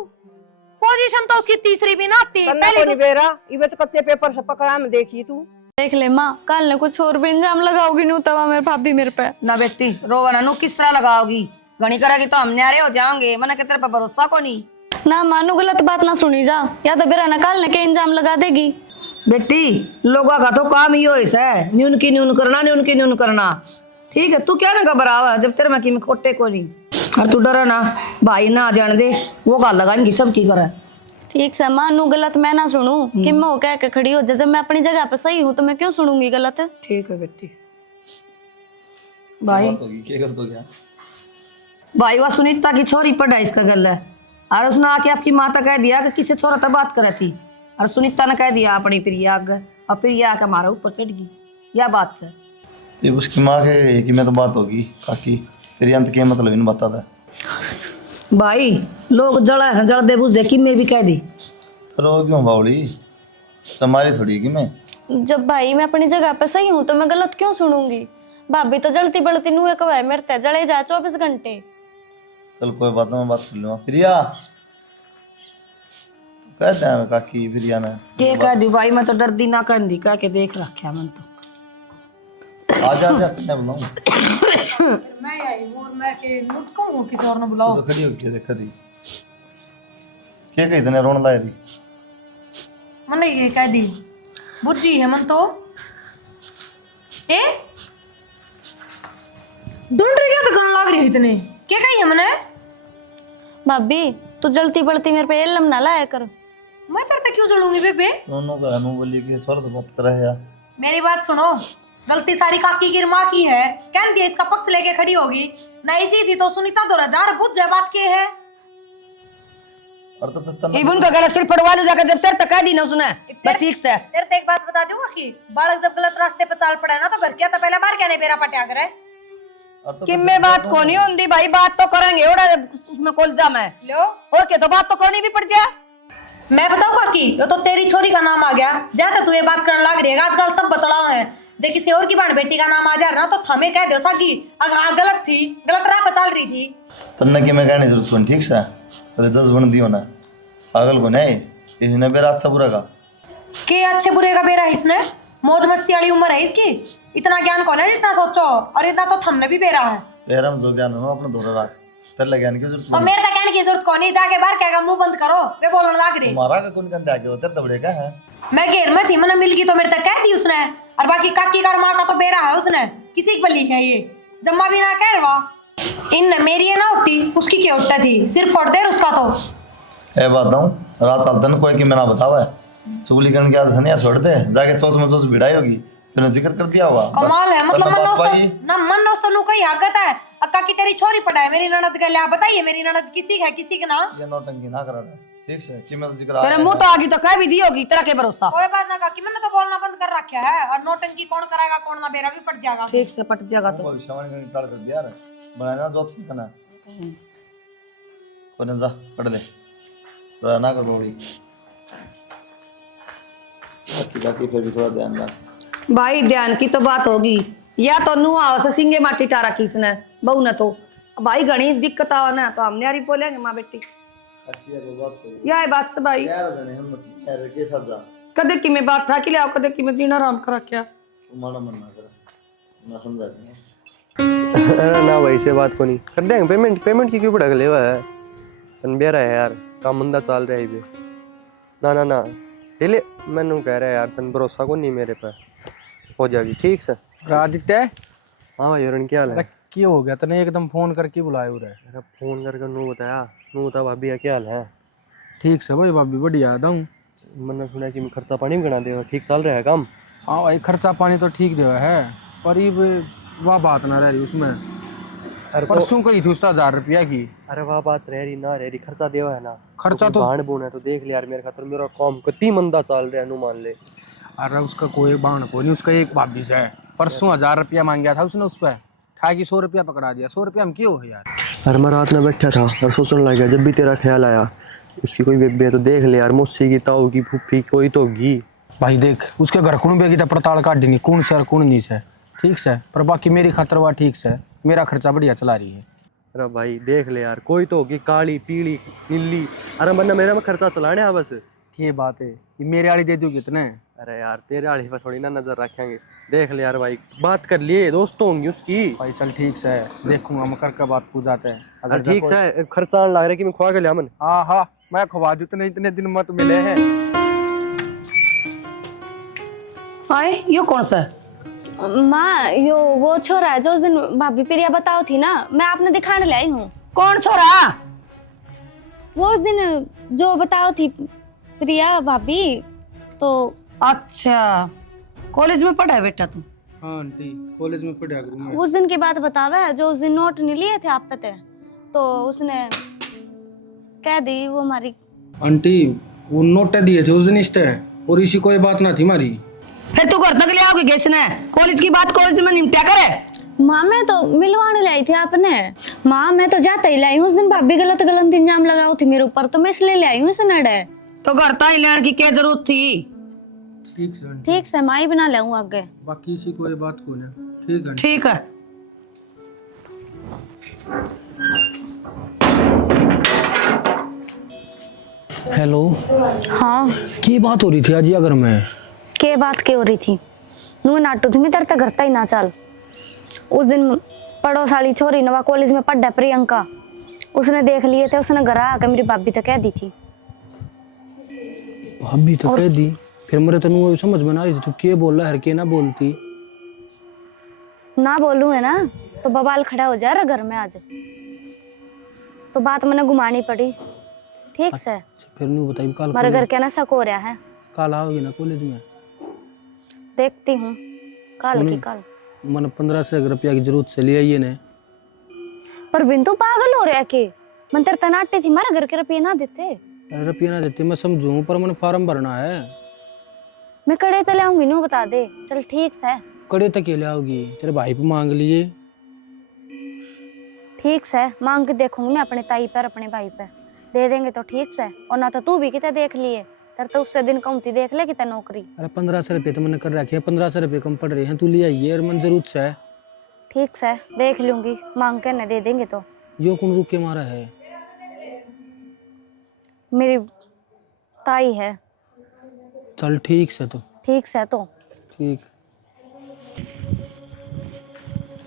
पोजीशन तो उसकी तीसरी भी ना आती पहले तो बेरा इवे तो कत्ते पेपर से पकड़ा में देखी तू देख ले माँ कल ने कुछ और भी इंजाम लगाओगी नू तवा मेरे भाभी मेरे पे ना बेटी रोवाना नु किस तरह लगाओगी घनी करेगी तो हम न्यारे हो जाएंगे मना के तेरे पे भरोसा को नहीं ना मानू गलत बात ना सुनी जा या तो बेरा नकाल ने के इंजाम लगा देगी। बेटी लोगों का तो काम ही है न्यून की न्यून करना न्यून की न्यून करना ठीक है तू क्या ना घबरावा जब तेरे में की खोटे को नहीं और तू डरा ना भाई ना जान दे वो गाल लगाएंगी सब की करे। ठीक से मानू गलत मैं ना सुनूं कि मैं हो कह के खड़ी हो जब मैं अपनी जगह पे सही हूँ तो मैं क्यों सुनूंगी गलत। ठीक है बेटी भाई क्या गलत हो गया भाई वह सुनीता की छोरी पढ़ा इसका गल है और उसने आके आपकी माता कह दिया कि किसी छोरा तक बात करे थी और सुनीता ने कह दिया अपनी प्रिया आगे और प्रिया आके हमारा ऊपर चढ़ गई या बात से ये उसकी माँ के कि मैं तो बात होगी काकी फिर अंत के मतलब इन बता था भाई लोग जड़ा है जड़ दे बुझ दे कि मैं भी कह दी रो क्यों बावली तुम्हारी थोड़ी कि मैं जब भाई मैं अपनी जगह पे सही हूँ तो मैं गलत क्यों सुनूंगी। भाभी तो जलती बलती नुए कब मेरे ते जले जा 24 घंटे। चल कोई बात ना मैं बात कर लूँगा प्रिया तो कहते हैं काकी प्रिया ने ये कह दी भाई मैं तो डरदी ना कह दी कह के देख रखा मन तो आजा आजा कितने बुलाऊं मैं आई और मैं के मुझ को किसी और ने बुलाओ तो खड़ी हो गई देखा दी क्या कही तने रोन लाई रही मैंने ये कह दी बुझी है मन तो ए ढूंढ रही क्या तो करने लग रही है इतने क्या कही है मैंने। भाभी तू जलती बलती मेरे पे इल्म ना लाया कर। मैं तेरे क्यों जलूंगी बेबे दोनों का अनु बोली कि सर तो बात कर रहे हैं मेरी बात सुनो गलती सारी काकी की माँ की है कह दिया इसका पक्ष लेके खड़ी होगी ना इसी थी तो सुनीता 2000 बुझ जाए बात की है और तो फिर इबन का गला सिर पड़वा लो जाकर जब तेरे तक कह दी ना उसने बस ठीक से तेरे तो एक बात बता दूंगा कि बालक जब गलत रास्ते पे चाल पड़ा ना तो घर क्या तो पहले बार क्या नहीं बेरा पटिया करे कि मैं बात को नहीं होती भाई बात तो करेंगे ओड़ा उसमें कोलजा में लो और क्या तो बात तो करनी भी पड़ जाए। मैं बताऊँ काकी ये तो तेरी छोरी का नाम आ गया जैसे तू ये बात करने लग रही है आजकल सब बतलाओ है जे किसी और की बहन बेटी का नाम आ जा रहा तो थमे कह दो साकी हाँ गलत थी गलत राह पर चल रही थी तन्ने की मैं कहने जरूरत नहीं ठीक से कदे 10 बन दियो ना पागल को नहीं इसने बेरा अच्छा बुरा का के अच्छे बुरे का बेरा इसने मौज मस्ती वाली उम्र है इसकी इतना ज्ञान कौन है जितना सोचो और इतना तो थमने भी बेरा है तेरा में जो ज्ञान हो अपना धोरा रख तेरे लगे ज्ञान की जरूरत तो मेरे का कहने की जरूरत कौन है जाके बाहर कहेगा मुंह बंद करो वे बोलने लग रही तुम्हारा का कौन कंधे आगे होते दबड़े का है मैं घेर में थी मैंने मिल गई तो मेरे तक कह दी उसने और बाकी काकी का माँ का तो बेरा है उसने किसी की बली है ये जम्मा भी ना कह रहा इन मेरी है ना उठी उसकी क्या उठता थी सिर्फ फोड़ दे उसका तो ए बताऊं रात चलता ना कोई कि मैं ना बतावा चुगली करने की आदत नहीं है छोड़ दे जाके सोच में सोच भिड़ाई होगी तूने जिक्र कर दिया हुआ कमाल है मतलब मन दोस्तों कोई आगत है अक्का की तेरी छोरी पड़ा है मेरी ननद गले बताइए मेरी ननद किसी है किसी का ना ये नौटंकी ना करा रहा ठीक से कि मैं तो जिक्र तेरे मुंह तो आ गई तो कह भी दी होगी, तेरा क्या भरोसा। कोई बात ना काकी, मैंने तो बोलना बंद कर रखा है। और नोटंकी कौन कराएगा, कौन ना, बेरा भी पट जाएगा। ठीक से पट जाएगा तो। भविष्यवाणी करके टाल कर दिया यार, बनाया ना जोत से करना और जा पढ़ दे रहना कर रोड़ी बाकी फिर भी थोड़ा ध्यान रख भाई ध्यान की तो बात होगी, या तो नु आओ से सिंगे माटी टारा किसने बहू ने तो भाई घनी दिक्कत आवा ना तो हमने यारी बोलेंगे माँ बेटी। यह बात से भाई यार जाने हम यार के साथ जा कदे की मैं बात था कि ले आओ, कदे की मैं जीना आराम करा क्या तुम्हारा मन ना कर ना समझा दूंगा ना भाई से बात को नहीं कर देंगे। पेमेंट पेमेंट की क्यों भड़क ले हुआ है, अनबेरा है यार, काम मंदा चल रहा है। ना ना ना ले मैनू कह रहा है यार, तन भरोसा को नहीं मेरे पे, हो जाएगी ठीक से। आदित्य, हाँ भाई अरुण क्या हाल है? क्या हो गया तने एकदम फोन करके बुलाए हो रहा है? अरे फोन करके नू बताया, नू बता भाभी क्या हाल है? ठीक से भाई, भाभी बढ़िया हूँ। मैंने सुना कि मैं खर्चा पानी भी गणा देगा, ठीक चल रहा है काम? हाँ भाई खर्चा पानी तो ठीक देवा है, पर ये वह बात ना रह रही उसमें। अरे परसों कही थी उसका 1000 रुपया की। अरे वाह बात रह रही ना रह रही, खर्चा देवा है ना, खर्चा तो बाण बून है तो देख ले यार मेरे खातर, मेरा काम कितनी मंदा चल रहा है नू मान ले। अरे उसका कोई बाण को नहीं, उसका एक भाभी से है। परसों 1000 रुपया मांग गया था उसने, उस पर ठाकी 100 रुपया पकड़ा दिया। 100 रुपया हम क्यों हो यार? अरे मैं रात में बैठा था और सोचने लगा, जब भी तेरा ख्याल आया उसकी कोई बेबी है तो देख ले यार, मौसी की ताऊ की फूफी कोई तो होगी। भाई देख उसके घर कौन बेगी था पड़ताल काट दी, कौन सर कौन नहीं से, ठीक से। पर बाकी मेरी खातर हुआ ठीक से, मेरा खर्चा बढ़िया चला रही है। अरे भाई देख ले यार, कोई तो होगी काली पीली नीली, अरे वरना मेरा में खर्चा चलाने है बस। ये बात है, ये मेरे वाली दे दो कितने? अरे यार तेरे आड़ी पर थोड़ी ना नजर रखेंगे, देख ले यार भाई, बात कर लिए दोस्तों होंगी उसकी। भाई चल ठीक से, देखूंगा मैं करके बात पूछ जाते हैं। अरे ठीक से, खर्चा लग रहा है कि मैं खुआ के लिया मन। हाँ हाँ मैं खवा दूँ, इतने दिन मत मिले हैं। हाय यो कौन सा? माँ यो वो छोरा है जो उस दिन भाभी प्रिया बताओ थी ना, मैं आपने दिखाने लाई हूँ। कौन छोरा? वो उस दिन जो बताओ थी प्रिया भाभी तो। अच्छा कॉलेज में पढ़ा है बेटा तू? हाँ आंटी कॉलेज में पढ़ा करूँ मैं। उस दिन की बात बतावा है, जो उस दिन नोट नहीं लिए थे आप पे थे, तो उसने कह दी वो हमारी। आंटी वो नोट दिए थे उस दिन इष्ट है, और इसी कोई बात ना थी हमारी। फिर तू घर तक ले आओगे गैस ने? कॉलेज की बात कॉलेज में निपटा करे। माँ मैं तो मिलवाने लाई थी आपने। माँ मैं तो जाता ही लाई हूँ, उस दिन भाभी गलत गलत इंजाम लगाओ थी मेरे ऊपर, तो मैं इसलिए ले आई हूँ इस नड़े। तो घर ता ही लेने की क्या जरूरत थी? ठीक है आंटी, ठीक से माँ ही बना ले आगे। बाकी इसी कोई बात को ना। ठीक है आंटी। ठीक है। हेलो, हाँ की बात हो रही थी आज अगर मैं? के बात के हो रही थी? नू नाटू तुम्हें तरता करता ही ना चल। उस दिन पड़ोस वाली छोरी नवा कॉलेज में पढ़ा प्रियंका, उसने देख लिए थे, उसने घर आकर मेरी भाभी तो कह दी थी। भाभी तो कह दी? फिर मेरे तनु समझ में ना रही थी तू के बोल रहा है, के ना बोलती। ना बोलूँ है ना तो बवाल खड़ा हो जा रहा घर में आज, तो बात मैंने घुमानी पड़ी। ठीक से फिर नू बताई कल मेरे घर के ना शक हो रहा है। कल आओगी ना कॉलेज में? देखती हूँ कल की कल। मन 1500 रुपया की जरूरत से ले आइए ने। पर बिंदु पागल हो रहा है कि मन तेरे तनाटे थी, मारा घर के रुपये ना देते। अरे रुपया ना देते मैं समझूं, पर मन फार्म भरना है। मैं कड़े तले आऊंगी नो बता दे। चल ठीक से। कड़े तक ले आओगी? तेरे भाई पे मांग लिए। ठीक से मांग के देखूंगी मैं अपने ताई पर अपने भाई पे, दे देंगे तो ठीक से, और ना तो तू भी कितने देख लिए, तेरे तो उससे दिन कमती देख ले कितने नौकरी। अरे 1500 रुपये तो मैंने कर रखे हैं, 1500 रुपये कम पड़ रहे हैं, तू ले आइए और मन जरूरत से है। ठीक से देख लूंगी, मांग के न दे देंगे तो। यो कौन रुक के मारा है? मेरी ताई है। चल ठीक से तो। ठीक से तो ठीक।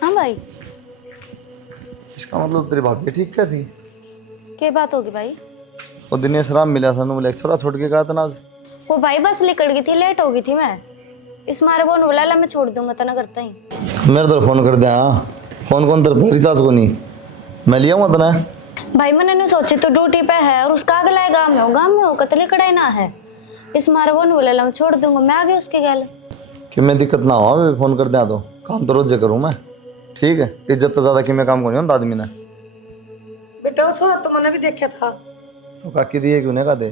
हाँ भाई इसका मतलब तेरी भाभी ठीक क्या थी? क्या बात होगी भाई? वो दिनेश राम मिला था, वो लेक्चर छोड़ के गया था ना। वो भाई बस निकल गई थी, लेट हो गई थी मैं, इस मारे वो बोला ला मैं छोड़ दूंगा तना करता ही। मेरे तो फोन कर दे। हाँ फोन कौन तेरे रिचार्ज को नहीं मैं लिया हूँ तना। भाई मैंने नहीं सोची तो ड्यूटी पे है और उसका अगला गाँव में हो कतली कड़ाई ना है, इस मारे वो बोला ला मैं छोड़ दूंगा, मैं आ गई उसके गल। कि मैं दिक्कत ना हो फोन कर दिया तो काम तो रोज करूँ मैं। ठीक है इज्जत तो ज्यादा कि मैं काम को नहीं होता आदमी ने। बेटा वो छोरा तो मैंने भी देखा था, तो काकी दिए क्यों नहीं का दे?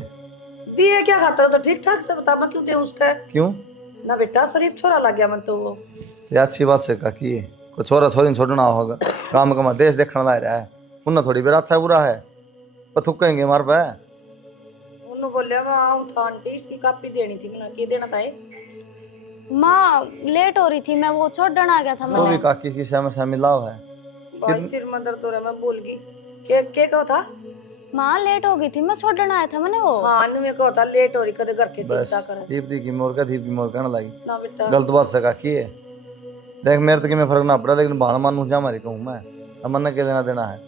दिए क्या खाता हो तो ठीक ठाक से बता, मैं क्यों दे उसका? क्यों? ना बेटा शरीफ छोरा लग गया मन तो वो। ये अच्छी बात से काकी को छोरा छोरी छोड़ना होगा, काम कमा देश देखने ला रहा है, उन्हें थोड़ी बेर अच्छा बुरा है पर थुकेंगे मार पे। उन्होंने बोलिया मैं आऊँ था आंटी, इसकी कापी देनी थी, मैंने क्या देना था? माँ लेट हो रही थी, मैं वो छोड़ने आ गया था वो भी मैंने। काकी की समय मिलाव है। भाई सिर में दर्द हो रहा है, मैं भूल गई। के कहो था? माँ लेट हो गई थी, मैं छोड़ने आया था मैंने वो। हाँ नु में कहो था लेट हो रही, कदे घर के बस चिंता करे दीप की मोर का दीप की मोर कहने लगी। ना बेटा। गलत बात से काकी है। देख मेरे तो कि मैं फर्क ना पड़ा, लेकिन बहाना मानू जा मारी कहूँ मैं, अब मन के लेना देना है,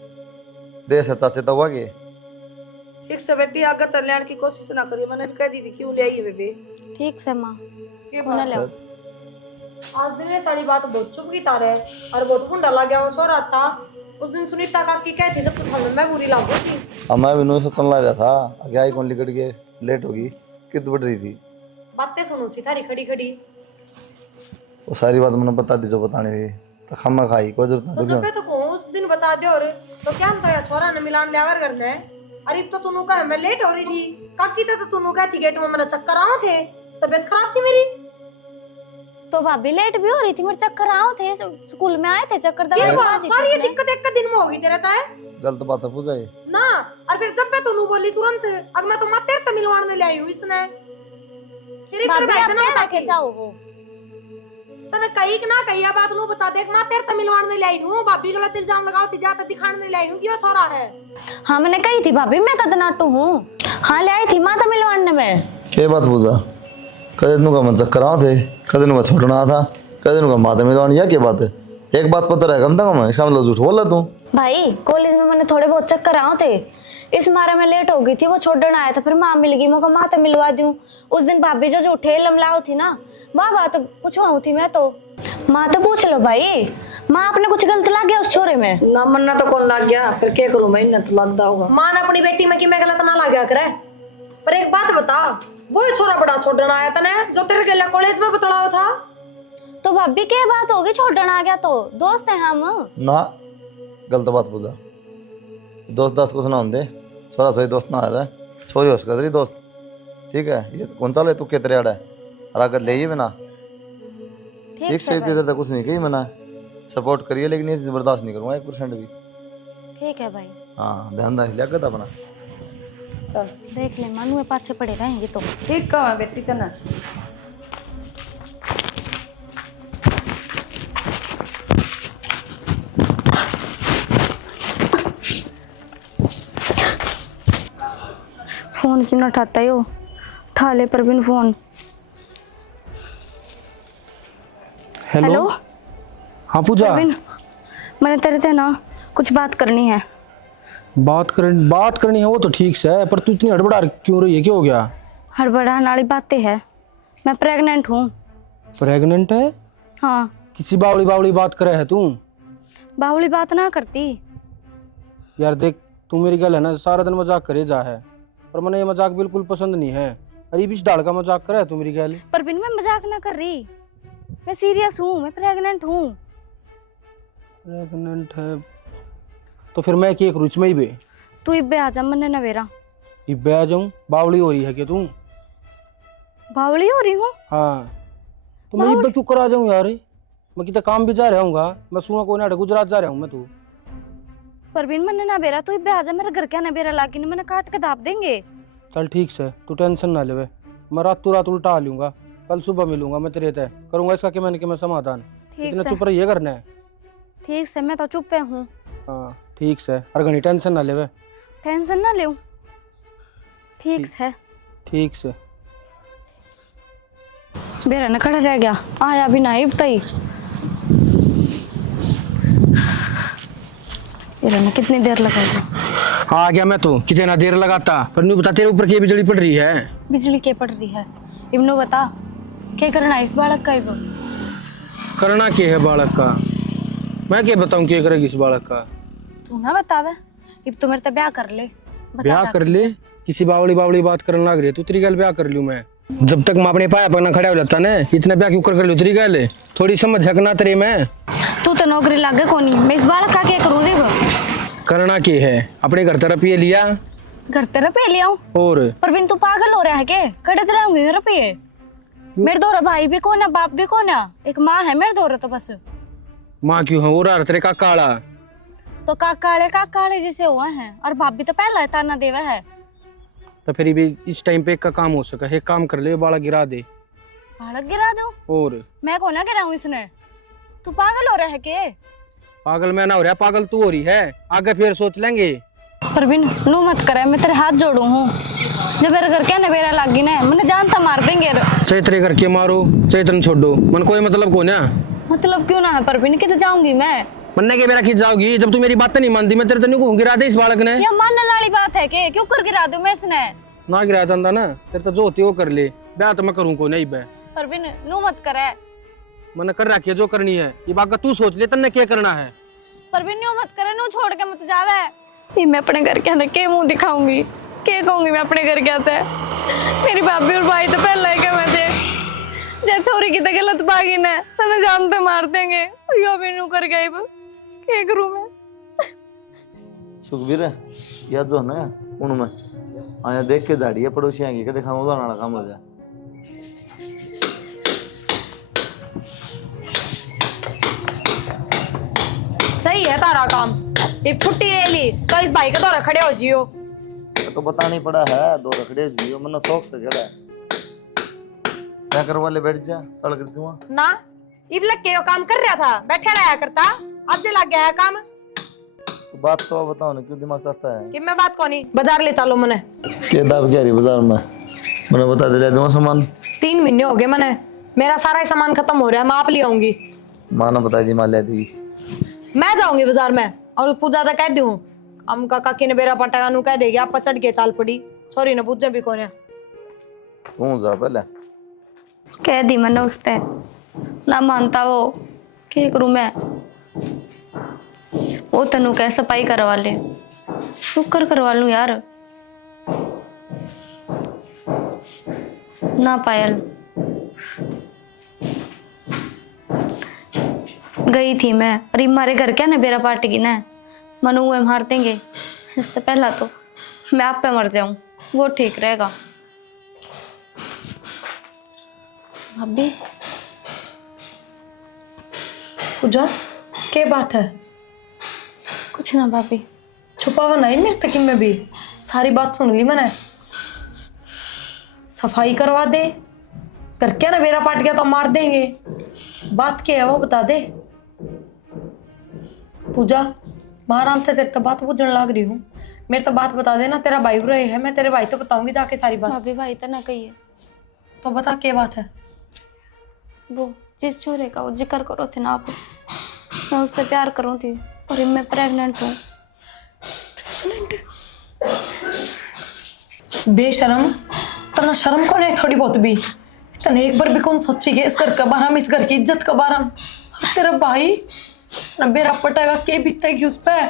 देश है चाचे तो हुआ कि ठीक से बेटी आगे तल्याण की कोशिश ना करिए, मैंने कह दी थी क्यों ले आई है बेबी। ठीक से माँ, ये होने ले। आज दिन ये सारी बात बहुत चुप की तारे और बहुत फुंडा लग गया वो छोरा था। उस दिन सुनीता काकी कहती जब तो थाने में बुरी लाग गई थी। अब मैं भी नहीं सोचने लग रहा था, आगे आई कौन लिकट के लेट होगी, कित बढ़ रही थी, बातें सुनो थी थारी खड़ी खड़ी। वो सारी बात मैंने बता दी जो बतानी थी, तो खम्मा खाई कोई जरूरत तो नहीं। जब तो कहूँ उस दिन बता दे, और तो क्या तो या छोरा ने मिलान लियावर करना है। अरे तो तूने कहा मैं लेट हो रही थी, काकी तो तूने कहती गेट में मेरा चक्कर आओ थे, तबीयत खराब थी मेरी। तो भाभी लेट भी हो रही थी, मेरे चक्कर आए थे, स्कूल में आए थे चक्कर, ये दवाई बात खा दी थी सारी ये उसने। दिक्कत एक का दिन में होगी तेरे ताए गलत बात है पूजा ये। ना। और फिर जब मैं तूने बोली तुरंत, अब मैं तो मत तेरे तो मिलवाने ले आई हूँ इसने। फिर इधर भाभी बैठ आप ना क्या बता लेके के जाओ हो? तने कही कि ना कही बात नु बता दे, मैं तेरे तो मिलवाने ले आई हूँ, भाभी गलत इल्जाम लगाओ थी जाते दिखाने ले आई हूँ, ये छोरा है। हाँ मैंने कही थी भाभी, मैं कदनाटू हूँ। हाँ ले आई थी माता मिलवाने में। क्या बात पूजा, कदे नु का मन चक्कर आओ थे, कदे नु का छोड़ना था, कदे नु का माता मिलवानी, या क्या बात है? एक बात पता है कम तक मैं, इसका मतलब झूठ बोला तू? भाई कॉलेज में मैंने थोड़े बहुत चक्कर आए थे, इस मारे में लेट हो गई थी, वो छोड़ने आया था, फिर माँ मिल गई, मैं माता मिलवा दूं। उस दिन भाभी जो झूठे लमलाओ थी ना, वाह बात पूछवाऊ थी मैं तो। माँ तो पूछ लो भाई, माँ आपने कुछ गलत लग गया उस छोरे में? ना मन्ना तो कौन लग गया, फिर क्या करूं मैं, इन्हें तो लगता होगा। मान अपनी बेटी में कि मैं गलत ना लग गया करे, पर एक बात बता, वो छोरा बड़ा छोड़ने आया तने जो तेरे गेला कॉलेज में बतलाओ था। तो भाभी क्या बात होगी, छोड़ने आ गया तो दोस्त है हम। ना गलत बात पूजा, दोस्त दास्त कुछ ना होंगे, छोरा सोई दोस्त ना आ रहा है, छोरी होश कर दोस्त, ठीक है? ये कौन सा ले तू कितने आड़ा है, और अगर ले बिना ठीक से इधर तक कुछ नहीं कही, मैंने सपोर्ट करिए, लेकिन ये बर्दाश्त नहीं करूँगा 1% भी। ठीक है भाई। हाँ ध्यान रख लिया कर अपना। चल देख ले मनु में पाछे पड़े रहेंगे तो। ठीक कहा बेटी का ना। फोन क्यों ना उठाता है वो, उठा ले परवीन फोन। हेलो। हाँ पूजा। परवीन मैंने तेरे से ना कुछ बात करनी है। बात करनी है वो तो ठीक से है, पर तू इतनी हड़बड़ा क्यों रही है, क्या हो गया? हड़बड़ाने वाली बातें है, मैं प्रेग्नेंट हूँ। प्रेग्नेंट है? हाँ। किसी बावड़ी बात करे है तू? बावली बात ना करती यार देख तू मेरी गल है ना, सारा दिन मजाक करे जा है, पर मैंने ये मजाक बिल्कुल पसंद नहीं है। अरे बीच डाल का मजाक करे है तू मेरी गल। परवीन मैं मजाक ना कर रही, मैं सीरियस हूँ, मैं प्रेग्नेंट हूँ। प्रेग्नेंट है तो फिर मैं क्या करूँ इसमें ही बे? तू इब्बे आ जा, मन्ने नवेरा। इब्बे आ जाऊँ? बावड़ी हो रही है क्या तू? बावली हो रही हूँ? हाँ तो मैं इब्बे क्यों करा जाऊँ यार, मैं कितना काम भी जा रहा हूँ, मैं सुना को नाटक गुजरात जा रहा हूँ मैं। तू परवीन मन्ने नवेरा, तू इब्बे आ जा, मेरे घर क्या नवेरा लाके नहीं, मैंने काट के दाप देंगे। चल ठीक से, तू टेंशन ना ले, मैं रात उल्टा आ लूँगा, कल सुबह मिलूंगा मैं तेरे तय करूँगा इसका कि मैं समाधान। इतना चुप रहिए करना है। ठीक से, मैं तो चुप पे हूँ। हाँ ठीक से, और घनी टेंशन ना ले। टेंशन ना ले, ठीक से। ठीक से। बेरा न खड़ा रह गया, आया भी ना इब तई। बेरा न कितनी देर लगाएगी? आ गया मैं तो, कितना देर लगाता, पर नहीं बता तेरे ऊपर की बिजली पड़ रही है। बिजली के पड़ रही है? इब्नो बता क्या करना है इस बालक का? इब करना क्या है बालक का? मैं क्या बताऊं क्या करेगी इस बालक का? तू ना बतावे, इब तो मेरे तो ब्याह कर ले। ब्याह कर ले? किसी बावड़ी बात करने लग रही है तू, तेरी गल ब्याह कर लूं मैं? जब तक मैं अपने पाया पर ना खड़ा हो जाता ना, इतना ब्याह क्यों कर लूं तेरी गल? थोड़ी समझ झकना तेरे में। तू तो नौकरी लागे कोनी, मैं इस बालक का क्या करूँ रे? करना क्या है? अपने घर तरफ ये लिया, घर तेरे पे ले आऊं? और परवीन तू पागल हो रहा है के? कड़े ते लाऊंगी मेरे पे? मेरे दो भाई भी कौन है, बाप भी कौन है? एक माँ है मेरे दो तो बस। माँ क्यों है? वो रहा तेरे का काला। तो काकाले जैसे हुआ है, और बाप भी तो पहला ताना देवा है। तो फिर भी इस टाइम पे एक का काम हो सका, एक काम कर ले, बाड़ा गिरा दे। बालक गिरा दूं? और मैं कौन ना गिराऊं इसने? तू पागल हो रहा है के? पागल मैं ना हो रहा, पागल तू हो रही है। आगे फिर सोच लेंगे। परवीन नू मत करे, मैं तेरे हाथ जोड़ू हूँ। जब मेरे घर क्या नवेरा लागी ना, मैंने जानता मार देंगे। चाहे तेरे घर के मारो, चाहे तेरे छोड़ो, मन कोई मतलब को ना। मतलब क्यों ना है परवीन, कितने जाऊंगी मैं? मन्ने के मेरा खींच जाओगी जब तू मेरी बातें नहीं मानती। मैं तेरे तनु को गिरा दे इस बालक ने। ये मानने वाली बात है के? क्यों कर गिरा दूं मैं इसने? ना गिरा जाता ना, तेरे तो जो होती वो कर ले। ब्याह तो मैं करूँ को नहीं बे। परवीन नू मत करे। मैंने कर रखी है जो करनी है। ये बात का तू सोच ले, तन्ने क्या करना है। परवीन नू मत करे, नू छोड़ के मत जावे। ये मैं अपने घर के के मुंह दिखाऊंगी, के कहूंगी मैं अपने घर के आते? मेरी भाभी और भाई तो पहले ही के मैं थे। जे छोरी की तो गलत बागी ने तो जानते मार देंगे। और यो भी नू कर गई, क्या करूं मैं? सुखबीर यह जो है ना उनमें आया देख के झाड़ी है पड़ोसी आएंगे के देखा उदाहरण वाला काम हो जाए। सही है तारा काम। ये छुट्टी ले ली तो इस भाई के दौरा खड़े हो जियो। तो बता नहीं पड़ा है, दो रखड़े जियो मन्ना शौक से खड़ा है। क्या करवा ले, बैठ जा, कल कर दूंगा ना इब लग के यो काम कर रहा था, बैठे रहा करता। अब जे लग गया है काम। तो बात सब बताओ ना, क्यों दिमाग चढ़ता है? कि मैं बात कोनी, बाजार ले चलो मने। के दाब क्या रही बाजार में? मैंने बता दे ले दूंगा सामान। 3 महीने हो गए मने, मेरा सारा ही सामान खत्म हो रहा है। मैं आप ले आऊंगी। माँ ने बताई दी, माँ ले दी। मैं जाऊंगी बाजार में और पूजा तक कह दूं। हम का काकी ने बेरा पटागा नु कह देगी आप चढ़ के चाल पड़ी। सॉरी ना पूजा भी कोने। तू जा पहले। कह दी मैंने उसने, ना मानता वो। क्या करूं मैं? वो तनु कह सफाई करवा ले, शुक्र करवा लूं यार। ना पायल गई थी मैं, और हमारे घर क्या ना बेरा पार्टी की ना, मनु हुए मार देंगे। इससे पहला तो मैं आप पे मर जाऊं, वो ठीक रहेगा। भाभी पूजा क्या बात है? कुछ ना भाभी। छुपावा नहीं मेरे तक में भी सारी बात सुन ली मैंने। सफाई करवा दे, कर क्या ना मेरा पाट गया तो मार देंगे। बात क्या है वो बता दे। पूजा मैं आराम से तेरे तो बात बुझने लग रही हूँ। मेरे तो बात बता देना, तेरा भाई रहे है, मैं तेरे भाई तो बताऊंगी जाके सारी बात। भाभी भाई तो ना कहिए। तो बता क्या बात है। वो जिस छोरे का वो जिक्र करो थे ना आप, मैं उससे प्यार करूँ थी और मैं प्रेग्नेंट हूँ। बेशरम, तना शर्म को नहीं थोड़ी बहुत भी। तने एक बार भी कौन सोची है इस घर का बारम, इस घर की इज्जत का बारम। तेरा भाई उसने बेरा पटेगा के बीतेगी उस पे,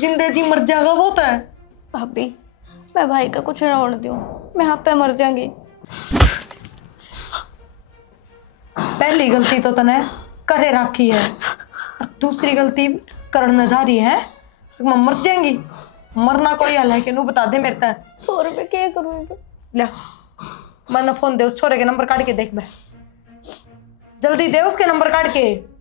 जिंदे जी मर जाएगा वो तो है। भाभी मैं भाई का कुछ ना होने दूँ, मैं आप पे मर जाऊंगी। पहली गलती तो तने करे राखी है और दूसरी गलती करने जा रही है। मैं मर जाएंगी, मरना कोई हल है कि नू बता दे मेरे तक। और मैं क्या करूँ? तो ले मैंने फोन दे, उस छोरे के नंबर काट के देख बे, जल्दी दे उसके नंबर काट के।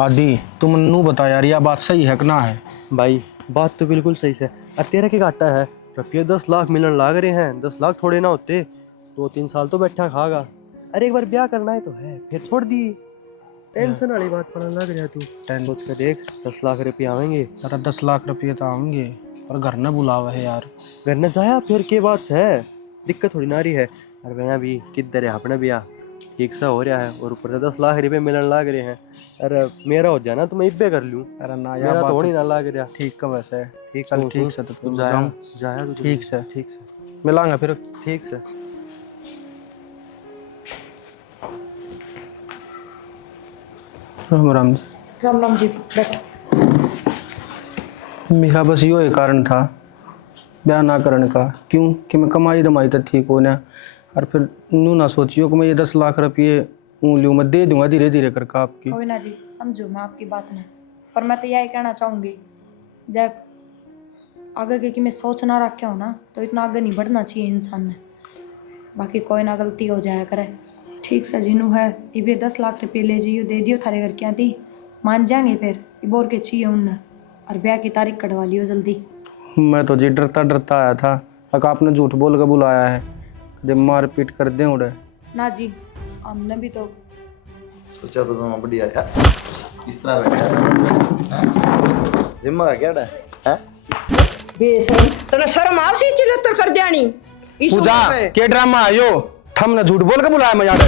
आदि तुम नू बता यार, यह बात सही है कि ना है? भाई बात तो बिल्कुल सही है। अब तेरा क्या घाटा है? रुपये 10 लाख मिलने लाग रहे हैं। 10 लाख थोड़े ना होते, 2-3 साल तो बैठा खागा। अरे एक बार ब्याह करना है तो है, फिर छोड़ दी। टेंशन वाली बात पढ़ने लग रहा है तू। सोच के देख, 10 लाख रुपये आवेंगे। अरे 10 लाख रुपये तो आएंगे, और घर न बुलावा है यार। घर न जाया फिर के बात है, दिक्कत थोड़ी ना रही है। अरे भैया भी किधर है अपना ब्याह, ठीक सा हो रहा है और ऊपर से 10 लाख रुपये मिलने लग रहे हैं। अरे मेरा हो जाना तो मैं इब्बे कर लूँ। अरे ना मेरा यार, तो होनी ना लग रहा। ठीक का वैसे ठीक चल, ठीक से तो तुम जाया तो ठीक से ठीक से मिलांगा फिर। ठीक से। राम राम। राम राम जी, बैठ। मेरा बस यो एक कारण था ब्याह ना करने का। क्यों कि मैं कमाई दमाई तो ठीक हो ना, और फिर नू ना सोचियो कि मैं ये 10 लाख रुपये लूँ, मैं दे दूंगा धीरे धीरे करके आपकी। कोई ना जी, समझो मैं आपकी बात नहीं, पर मैं तो यही कहना चाहूंगी, जब आगे के कि मैं सोच ना रखा हूँ ना, तो इतना आगे नहीं बढ़ना चाहिए इंसान ने। बाकी कोई ना गलती हो जाया करे। ठीक से जिनू है ये 10 लाख रुपये ले जाइयो, दे दियो थारे घर क्या थी, मान जाएंगे फिर बोर के चाहिए उनने, और ब्याह की तारीख कटवा लियो जल्दी। मैं तो जी डरता डरता आया था, अगर आपने झूठ बोल कर बुलाया है, जब मार पीट कर दें उड़े। ना जी, हमने भी तो सोचा तो तुम बढ़िया यार, इस तरह बैठा जिम्मा का क्या है बेशरम तने शर्म आवसी चिल्लतर कर जानी इस पूजा उम्र पे के ड्रामा आयो, थमने झूठ बोल के बुलाया मैं यार।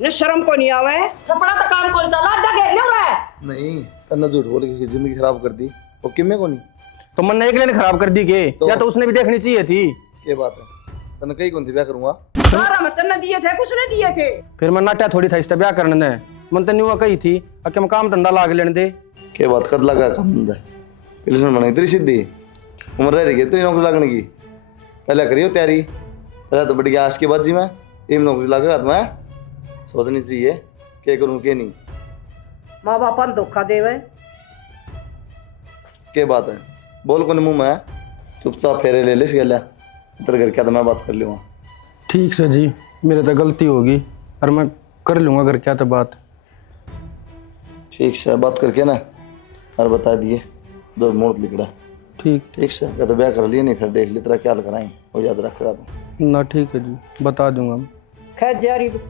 ने शर्म को नहीं आवे। छपड़ा तो काम कौन सा लाडा घेर लियो रे। नहीं तन्ने झूठ बोल के जिंदगी खराब कर दी, वो किमे को नहीं तो मन ने एक लेने खराब कर दी के या तो उसने भी देखनी चाहिए थी। ये बात है, तन्ने कहीं कौन थी ब्याह करूंगा। सारा मत तने दिए थे, कुछ ने दिए थे। फिर मैं नाट्या थोड़ी था इससे ब्याह करने दे, मन तो न्यू कही थी कि मैं काम धंधा लाग लेने दे। के बात कर लगा काम धंधा इल्यूशन बना इतनी सीधी उम्र रह रही है इतनी नौकरी लगने की, पहले करियो तैयारी, पहले तो बढ़िया आज के बाद जी मैं ये नौकरी लगा तो मैं सोचनी चाहिए क्या करूँ क्या नहीं। माँ बापा ने धोखा देवे। क्या बात है बोल को मुंह में चुपचाप फेरे ले ले गया तेरे घर क्या तो मैं बात कर लूँगा। ठीक से जी, मेरे तो गलती होगी और मैं कर लूँगा घर क्या तो बात। ठीक से बात करके ना और बता दिए दो मुहूर्त लिखड़ा। ठीक ठीक से क्या तो ब्याह कर लिए नहीं फिर देख ली तेरा क्या कराएं वो याद रखेगा तो। ना, ठीक है जी, बता दूंगा। खैर जारी